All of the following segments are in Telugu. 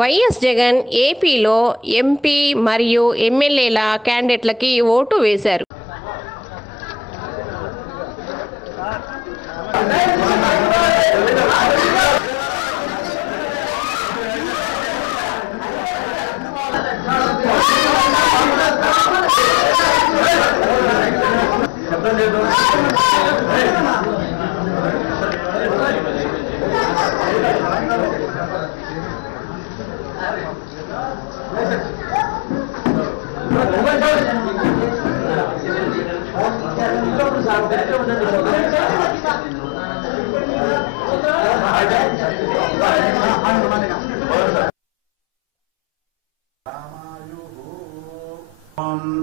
వైఎస్ జగన్ ఏపీలో ఎంపీ మరియు ఎమ్మెల్యేల క్యాండిడేట్లకి ఓటు వేశారు.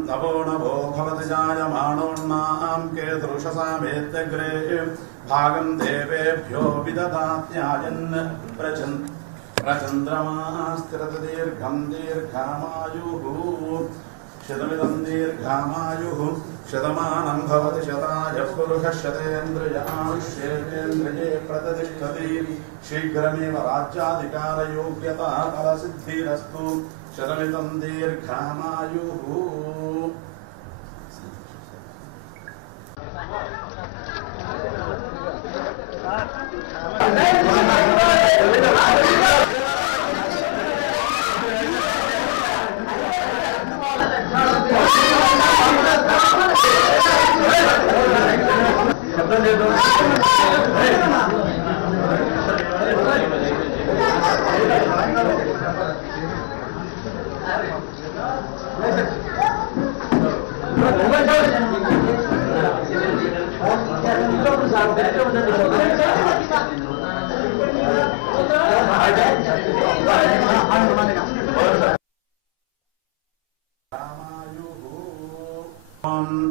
नवो नवो भवति जायमानोन्नां केतुषसामेत्यग्रे भागं देवेभ्यो विदधात्यायन् प्रचन्द्रमास्तिरदीर्घं दीर्घामायुः शतमिदं दीर्घामायुः शतमानं भवति शताय पुरुषः शतेन्द्रिय आयुष्येन्द्रिये प्रतिष्ठति शीघ्रमेव राज्याधिकारयोग्यता फलसिद्धिरस्तु शतमिदं दीर्घामायुः.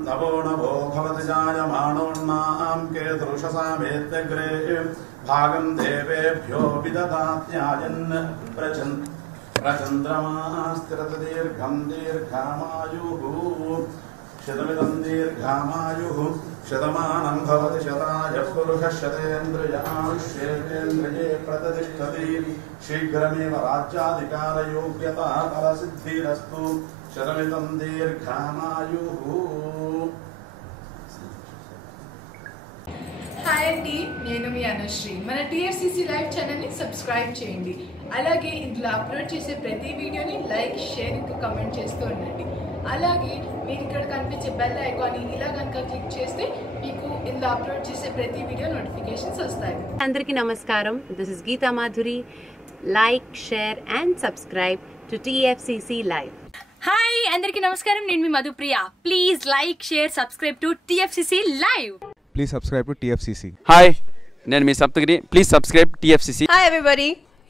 नवो नवो भवति जायमानोन्नां केतुषसामेत्यग्रे भागं देवेभ्यो विदधात्यायन् प्रचन्द्रमास्तिरदीर्घं दीर्घामायुः शतमिदं दीर्घामायुः शतमानं भवति शताय पुरुषः शतेन्द्रिय आयुष्येन्द्रिये प्रतिष्ठति शीघ्रमेव राज्याधिकारयोग्यता फलसिद्धिरस्तु शतमिदं दीर्घामायुः. హాయ్ అండి, నేను మీ అనుశ్రీ. మన టీఎఫ్సీసీ లైవ్ ఛానల్ని సబ్స్క్రైబ్ చేయండి. అలాగే ఇందులో అప్లోడ్ చేసే ప్రతి వీడియోని లైక్, షేర్, ఇంకా కమెంట్ చేస్తూ ఉండండి. అలాగే మీరు ఇక్కడ కనిపించే బెల్ ఐకాన్ని ఇలా కనుక క్లిక్ చేస్తే మీకు ఇందులో అప్లోడ్ చేసే ప్రతి వీడియో నోటిఫికేషన్స్ వస్తాయి. అందరికీ నమస్కారం. This is Geetha Madhuri. Like, share and subscribe to TFCC live. Hi అందరికీ నమస్కారం, నేను మీ Madhupriya. Please like, share, subscribe to TFCC live. Please subscribe to TFCC. Hi, నేను మీ Saptagiri. Please subscribe TFCC. Hi everybody,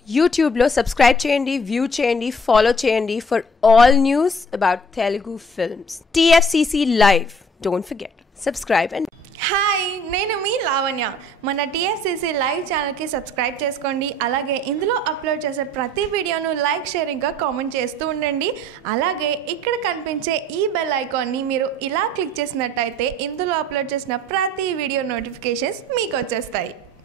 యూట్యూబ్లో సబ్స్క్రైబ్ చేయండి, వ్యూ చేయండి, ఫాలో చేయండి for all news about Telugu films. TFCC live, don't forget subscribe. And hi, నేను మీ లావణ్య. మన టీఎఫ్సీసీ లైవ్ ఛానల్కి సబ్స్క్రైబ్ చేసుకోండి. అలాగే ఇందులో అప్లోడ్ చేసే ప్రతి వీడియోను లైక్, షేర్, ఇంకా కామెంట్ చేస్తూ ఉండండి. అలాగే ఇక్కడ కనిపించే ఈ బెల్ ఐకాన్ని మీరు ఇలా క్లిక్ చేసినట్టయితే ఇందులో అప్లోడ్ చేసిన ప్రతి వీడియో నోటిఫికేషన్స్ మీకు వచ్చేస్తాయి.